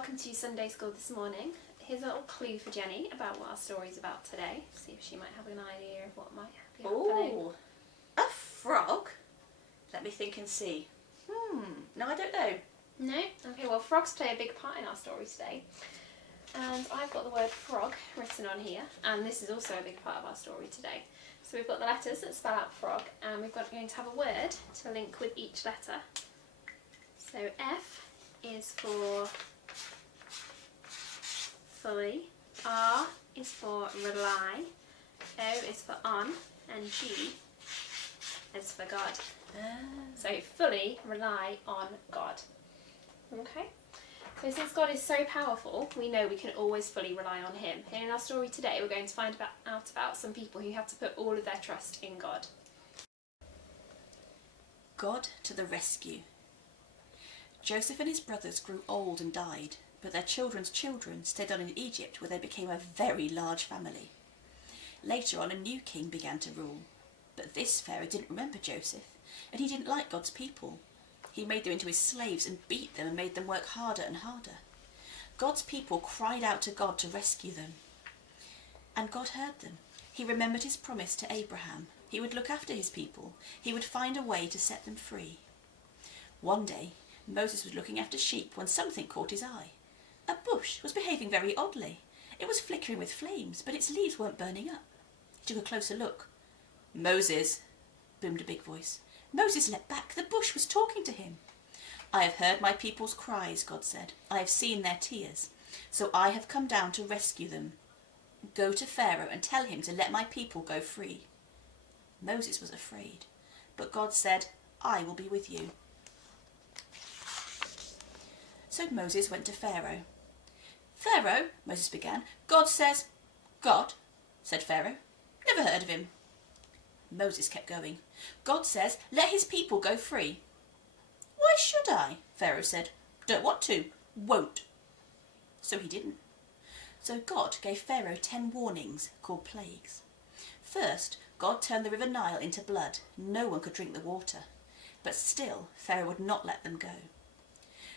welcome to Sunday School this morning. Here's a little clue for Jenny about what our story's about today. See if she might have an idea of what might be happening. Oh, a frog? Let me think and see. No, I don't know. No? Okay, well, frogs play a big part in our story today. And I've got the word frog written on here, and this is also a big part of our story today. So we've got the letters that spell out frog, and we're going to have a word to link with each letter. So F is for fully, R is for rely, O is for on, and G is for God. So fully rely on God. Okay? So since God is so powerful, we know we can always fully rely on Him. And in our story today, we're going to find out about some people who have to put all of their trust in God. God to the rescue. Joseph and his brothers grew old and died, but their children's children stayed on in Egypt, where they became a very large family. Later on, a new king began to rule, but this Pharaoh didn't remember Joseph, and he didn't like God's people. He made them into his slaves and beat them and made them work harder and harder. God's people cried out to God to rescue them, and God heard them. He remembered his promise to Abraham. He would look after his people. He would find a way to set them free. One day, Moses was looking after sheep when something caught his eye. A bush was behaving very oddly. It was flickering with flames, but its leaves weren't burning up. He took a closer look. "Moses," boomed a big voice. Moses leapt back. The bush was talking to him. "I have heard my people's cries," God said. "I have seen their tears. So I have come down to rescue them. Go to Pharaoh and tell him to let my people go free." Moses was afraid, but God said, "I will be with you." So Moses went to Pharaoh. "Pharaoh," Moses began, "God says—" "God?" said Pharaoh. "Never heard of him." Moses kept going. "God says, let his people go free." "Why should I?" Pharaoh said. "Don't want to. Won't." So he didn't. So God gave Pharaoh 10 warnings, called plagues. First, God turned the river Nile into blood. No one could drink the water. But still, Pharaoh would not let them go.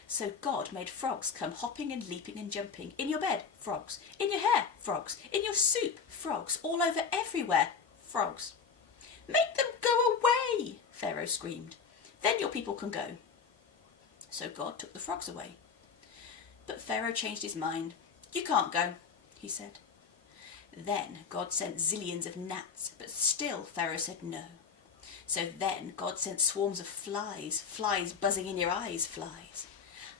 So God made frogs come hopping and leaping and jumping. In your bed, frogs. In your hair, frogs. In your soup, frogs. All over everywhere, frogs. "Make them go away," Pharaoh screamed. "Then your people can go." So God took the frogs away. But Pharaoh changed his mind. "You can't go," he said. Then God sent zillions of gnats, but still Pharaoh said no. So then God sent swarms of flies, flies buzzing in your eyes, flies.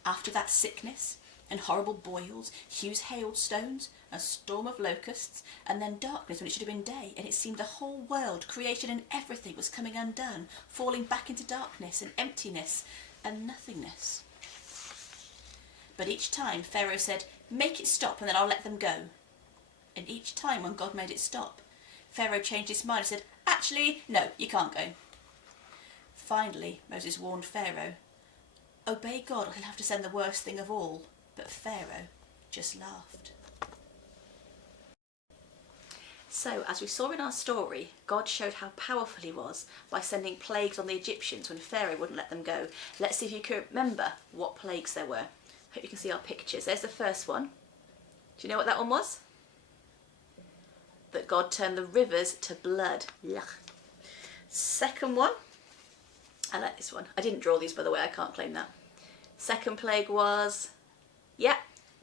After that, sickness and horrible boils, huge hailstones, a storm of locusts, and then darkness when it should have been day, and it seemed the whole world, creation and everything, was coming undone, falling back into darkness and emptiness and nothingness. But each time Pharaoh said, "Make it stop and then I'll let them go." And each time when God made it stop, Pharaoh changed his mind and said, "Actually, no, you can't go." Finally, Moses warned Pharaoh, "Obey God or he'll have to send the worst thing of all." But Pharaoh just laughed. So, as we saw in our story, God showed how powerful he was by sending plagues on the Egyptians when Pharaoh wouldn't let them go. Let's see if you can remember what plagues there were. Hope you can see our pictures. There's the first one. Do you know what that one was? That God turned the rivers to blood. Yuck. Second one. I like this one. I didn't draw these, by the way. I can't claim that. Second plague was,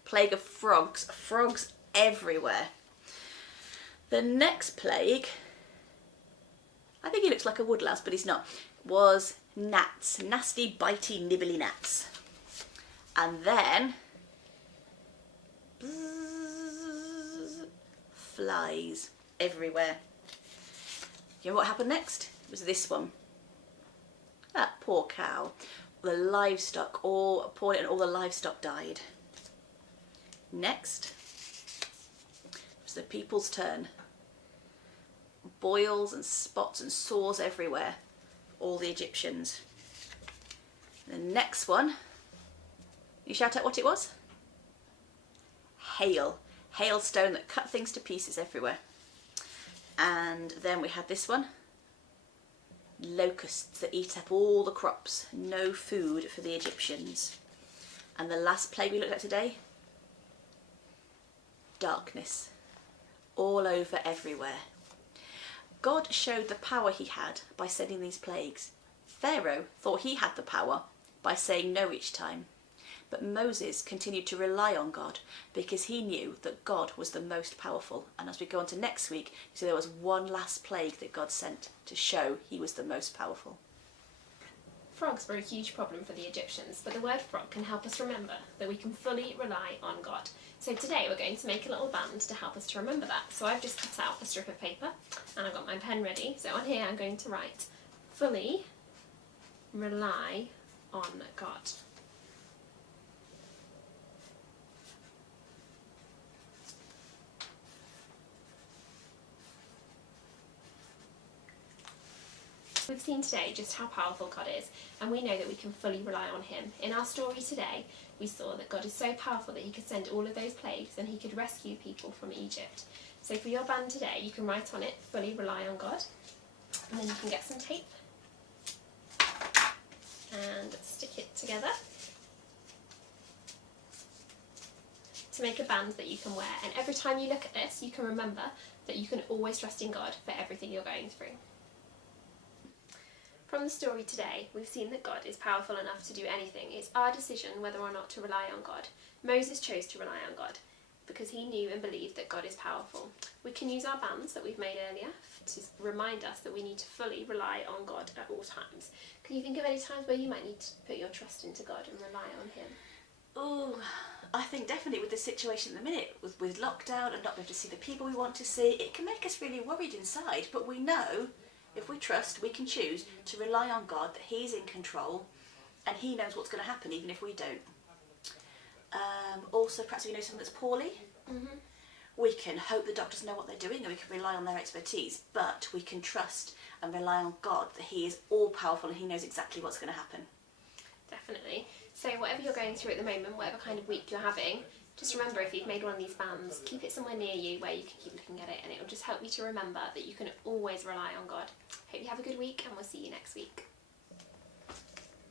plague of frogs. Frogs everywhere. The next plague, I think he looks like a woodlouse, but he's not, was gnats. Nasty, bitey, nibbly gnats. And then, flies everywhere. You know what happened next? It was this one. That poor cow. The livestock, all poured it and all the livestock died. Next, it was the people's turn. Boils and spots and sores everywhere. All the Egyptians. The next one, you shout out what it was? Hail. Hailstone that cut things to pieces everywhere. And then we had this one. Locusts that eat up all the crops. No food for the Egyptians. And the last plague we looked at today darkness all over everywhere. God showed the power he had by sending these plagues. Pharaoh thought he had the power by saying no each time. But Moses continued to rely on God because he knew that God was the most powerful. And as we go on to next week, you see there was one last plague that God sent to show he was the most powerful. Frogs were a huge problem for the Egyptians, but the word frog can help us remember that we can fully rely on God. So today we're going to make a little band to help us to remember that. So I've just cut out a strip of paper and I've got my pen ready. So on here I'm going to write, fully rely on God. We've seen today just how powerful God is, and we know that we can fully rely on him. In our story today, we saw that God is so powerful that he could send all of those plagues and he could rescue people from Egypt. So for your band today, you can write on it, fully rely on God, and then you can get some tape and stick it together to make a band that you can wear. And every time you look at this, you can remember that you can always trust in God for everything you're going through. From the story today, we've seen that God is powerful enough to do anything. It's our decision whether or not to rely on God. Moses chose to rely on God because he knew and believed that God is powerful. We can use our bands that we've made earlier to remind us that we need to fully rely on God at all times. Can you think of any times where you might need to put your trust into God and rely on him? Oh, I think definitely with the situation at the minute, with lockdown and not being able to see the people we want to see, it can make us really worried inside, but we know if we trust, we can choose to rely on God, that he's in control and he knows what's going to happen even if we don't. Also, perhaps if you know someone that's poorly, we can hope the doctors know what they're doing and we can rely on their expertise, but we can trust and rely on God that he is all powerful and he knows exactly what's going to happen. Definitely. So whatever you're going through at the moment, whatever kind of week you're having, just remember if you've made one of these bands, keep it somewhere near you where you can keep looking at it, and it will just help you to remember that you can always rely on God. Hope you have a good week and we'll see you next week.